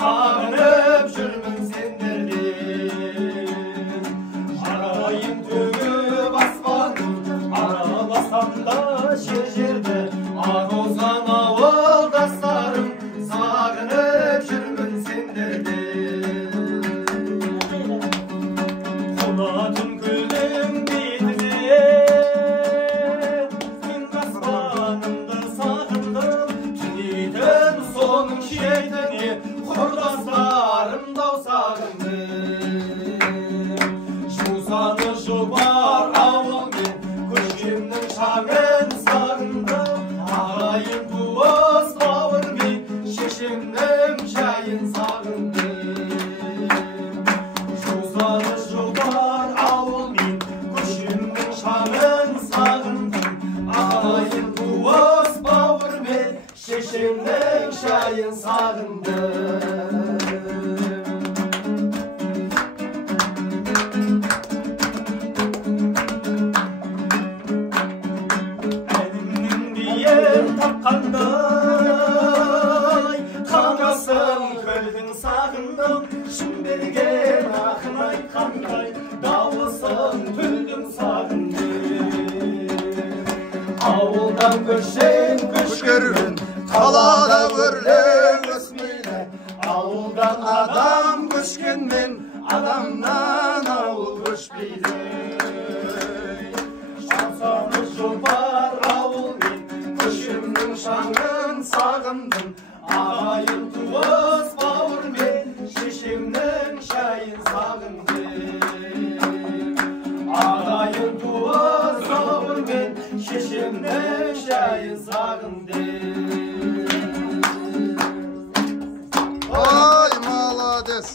sağınıp жүрмін сендерден. Арайым төгіп аспанын, араласам да жер-жерді, ақ озған ауылдастарым, сағынып жүрмін сендерден. Қонатын күлдің бетіне, күн аспанымды сағындым, түнейтін соның шетіне, құрдастарымдау сағындым. Жусаны жұпар ауылмен, көшемнің шаңын сағындым, ағайын туыс бауырмен, шешемнің жайын сағындым. Жусаны жұпар ауылмен, көшемнің шаңын сағындым, ағайын туыс бауырмен, шешемнің жайын сағындым. Әлімнің биен тапқандай, қанасын көлдің сағындым, шын ақын айтқандай, дауысын түлдің сағындым. Ауылдан көшен көшкерін, қалада өрлеу өсмейді. Ауылдан адам көшкенмен, адамнан ауыл көшпейді. Жансаны жұпар ауылмен, көшемнің шаңын сағындым, ағайын туыс бауырмен, шешемнің шайын сағындым. Ағайын туыс бауырмен, шешемнің шайын сағындым. Ай, молодец!